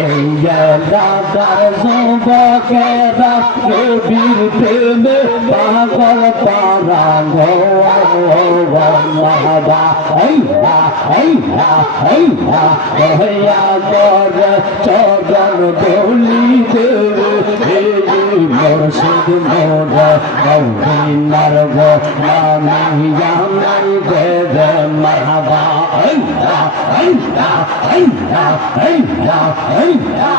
এই রাধার যুবকেরা নবীর প্রেমে পাগল পারা গো রাধা এই রা এই রা এই রা করে মধুমোধ গৌরীন্দর গোলামিয়ামাই বেদ মহাবা ঐন্দা ঐন্দা ঐন্দা ঐন্দা ঐন্দা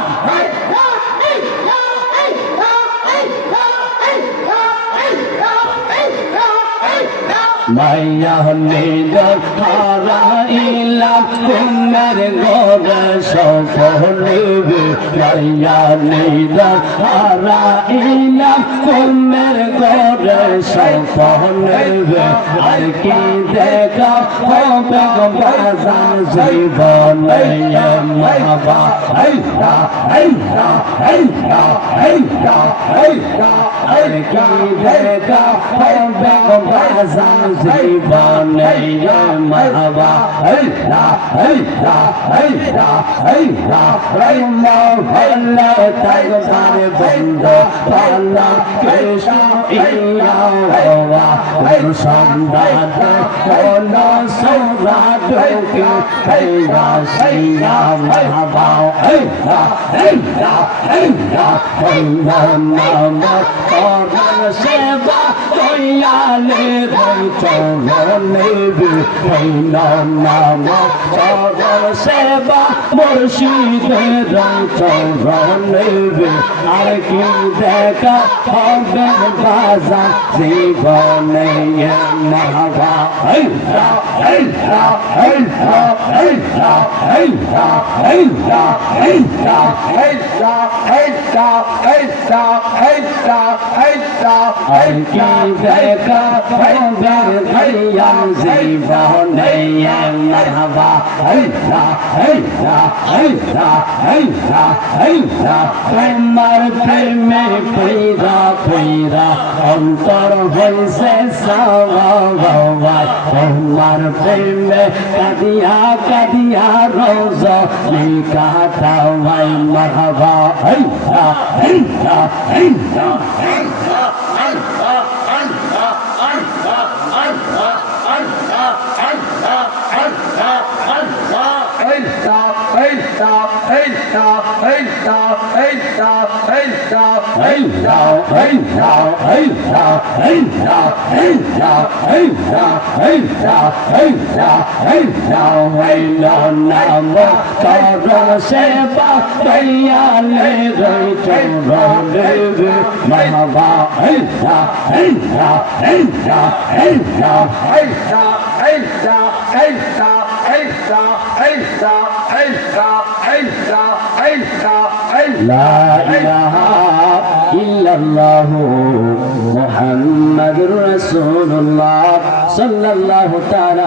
মাইয়া নিজ হারাইলাম তোমার গোর সফলিবে মাইয়া নিজ হারাইলাম তোমার গোর সফলিবে আর কি দেখা হবে গো বাজান জীবন মাবা হাইয়া হাইয়া হাইয়া হাইয়া হাইয়া আর কি দেখা হবে গো حضری بانے مرحبا اللہ اللہ اللہ اللہ اللہ اللہ تکبر بندہ پالا کیشا اللہ ہوا پرسان دادا کولا سورا دھوکی کھیلا سیا مرحبا اللہ اللہ اللہ اللہ اللہ اللہ اللہ দয়ালে চরণে নাম করন সেবা মুর্শিদে রই চরণে আর কি দেখা হবে? বাজা জীবনে মাবা হেয়া হেয়া হেয়া হেয়া হেয়া হেয়া হেয়া আর কি فيك انظر هيا زيفوني مرحبا هيا هيا هيا هيا هيا প্রেমার প্রেমে প্রিয়া প্রিয়া অন্তর হয়েছে সবাই তোমার প্রেমে কাদিয়া কাদিয়া রোজ নিকাটা ভাই মরহবা হইয়া হইয়া হইয়া হইয়া সেবা দয়ালে রই চৌরে মহাবা হেলা হেলা হেলা হেলা হেলা হেলা হেলা لا إله إلا الله محمد رسول الله صلى الله تعالى